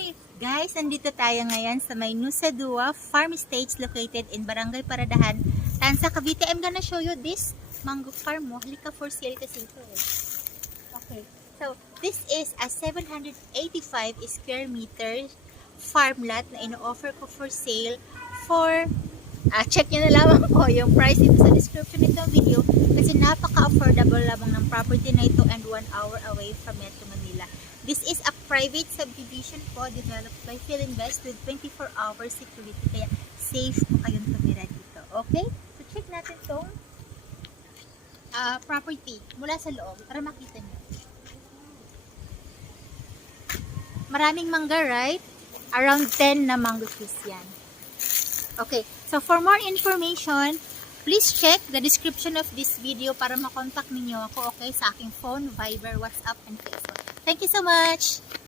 Hi! Guys, nandito tayo ngayon sa may Nusa Dua Farm Estates located in Barangay Paradahan, Tanza, Cavite. I'm gonna show you this mango farm mo. Halika for sale kasi ito eh. Okay, so this is a 785 square meters farm lot na ino-offer ko for sale for check nyo na lamang po yung price ito sa description nitong video kasi napaka-affordable lamang ng property na ito and 1 hour away from Metro Manila. This is a private subdivision po developed by Philinvest with 24 hours security kaya safe po kayong tumira dito. Okay? So check natin itong property mula sa loob para makita nyo. Maraming mangga, right? Around 10 na mango trees yan. Okay, so for more information, please check the description of this video para makontak ninyo ako, okay, sa aking phone, Viber, WhatsApp, and Facebook. Thank you so much!